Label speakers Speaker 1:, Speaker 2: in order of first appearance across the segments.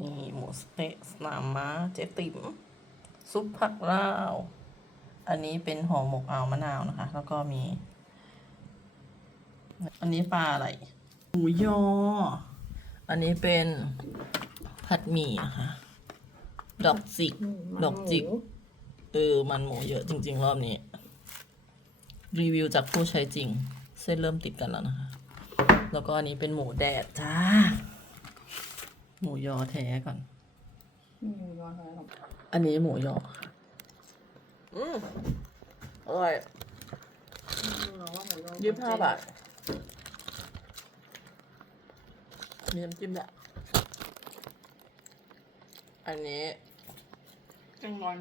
Speaker 1: นี่หมูสะเต๊ะสนามม้าเจ๊ติ๋มซุปผักลาว อันนี้เป็นห่อหมกอ่าวมะนาวนะคะ แล้วก็มี อันนี้ปลาอะไรหมูยอ อันนี้เป็นผัดหมี่นะคะ ดอกจิก ดอกจิก เออ มันหมูเยอะจริง ๆ รอบนี้ รีวิวจากผู้ใช้จริง เส้นเริ่มติดกันแล้วนะคะ แล้วก็อันนี้เป็นหมูแดดจ้า หมูยอแท้ก่อน
Speaker 2: อืมรอหน่อยครับ
Speaker 1: อันนี้หมูยออืมอร่อย
Speaker 2: เราว่าหมูยอ
Speaker 1: ยี่สิบห้าบาท มีน้ำจิ้มด้วยอันนี้
Speaker 2: แกงรอน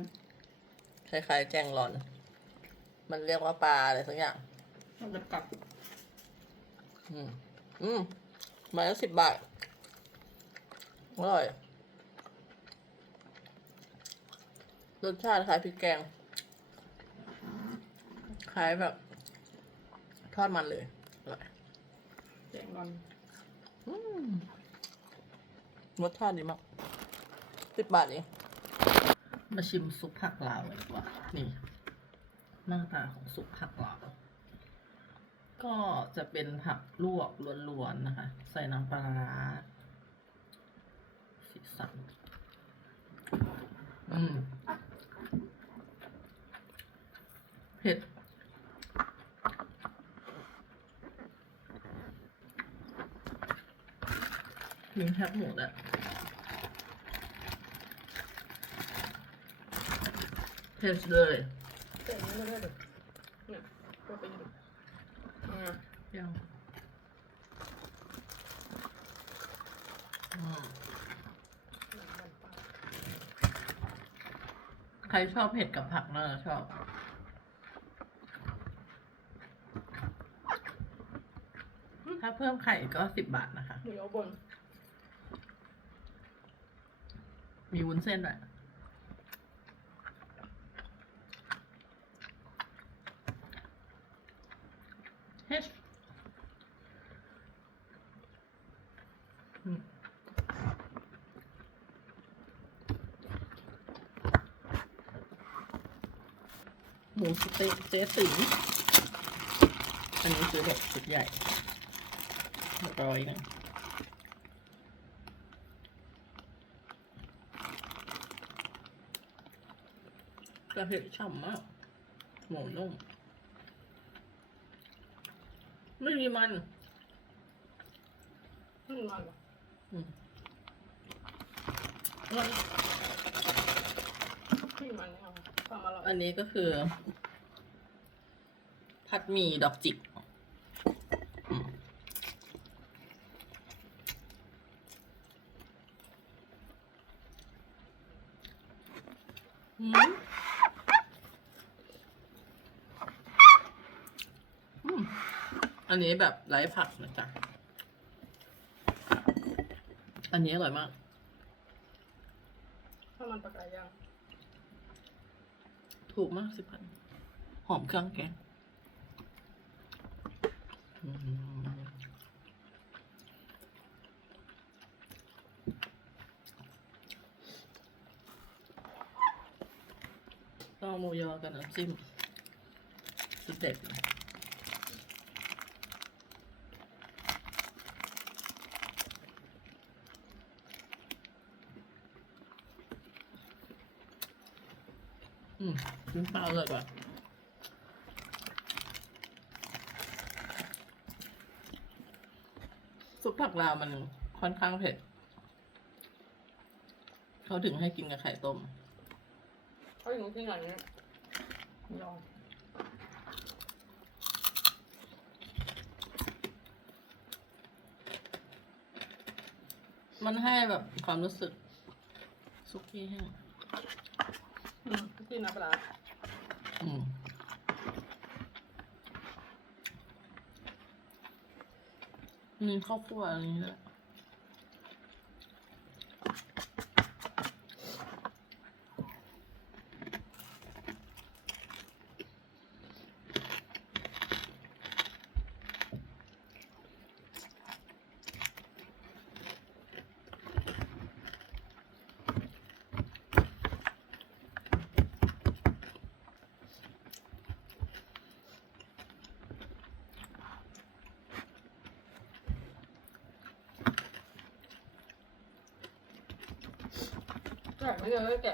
Speaker 1: คล้ายๆแจงรอน มันเรียกว่าปลาอะไรสักอย่าง
Speaker 2: มันจะกลับ
Speaker 1: อืม อืมไมาละสิบบาท อร่อย รสชาติคล้ายพริกแกง คล้ายแบบ ทอดมันเลย อร่อย
Speaker 2: แกงรอน
Speaker 1: อืมรสชาติดีมากสิบบาทเอง มาชิมซุปผักลาวกันดีกว่า นี่ หน้าตาของซุปผักลาวก็จะเป็นผักลวกล้วนๆนะคะ ใส่น้ำปลาร้า สีสันอืมเผ็ดมีแคบหมูด้วยเผ็ดเลย
Speaker 2: แต่อันนี้ไม่ได้เลยเนี่ยก็ไปอยู่อ่า
Speaker 1: ยัง ใครชอบเผ็ดกับผักน่าจะชอบ ถ้าเพิ่มไข่ก็สิบบาทนะคะ
Speaker 2: หมูยอบน
Speaker 1: มีวุ้นเส้นด้วยเฮ้ย หมูสเต๊กเจ๊ติ๋มอันนี้ซื้อแบบชุดใหญ่ร้อยหนึงกระเผ็ดฉ่ำมาก หมูนุ่ม ไม่มีมัน
Speaker 2: ไม่มีมันหรอ
Speaker 1: อืม
Speaker 2: อร่อยไม่มีมันนะครับ ความอร่อย
Speaker 1: อันนี้ก็คือ ผัดหมี่ดอกจิกอืมอันนี้แบบไร้ผักนะจ๊ะ อันนี้อร่อยมาก
Speaker 2: ถ้ามันปลากายย่าง
Speaker 1: ถูกมากสิพันหอมเครื่องแกงต้องโมูยอกับน้ำจิ้มสุดเด็ดเลย มกินข้าวเลยก่อนซุปผักลาวมันค่อนข้างเผ็ด เขาถึงให้กินกับไข่ต้ม
Speaker 2: เขาอยู่ที่ไหนเนี่ยหมูยอ
Speaker 1: มันให้แบบความรู้สึกซุกี้แห้ง
Speaker 2: อืมน้ำปลาร้า
Speaker 1: อืมมีข้าวคั่วอะไรอย่างเงี้ย
Speaker 2: แกะไม่เลยแ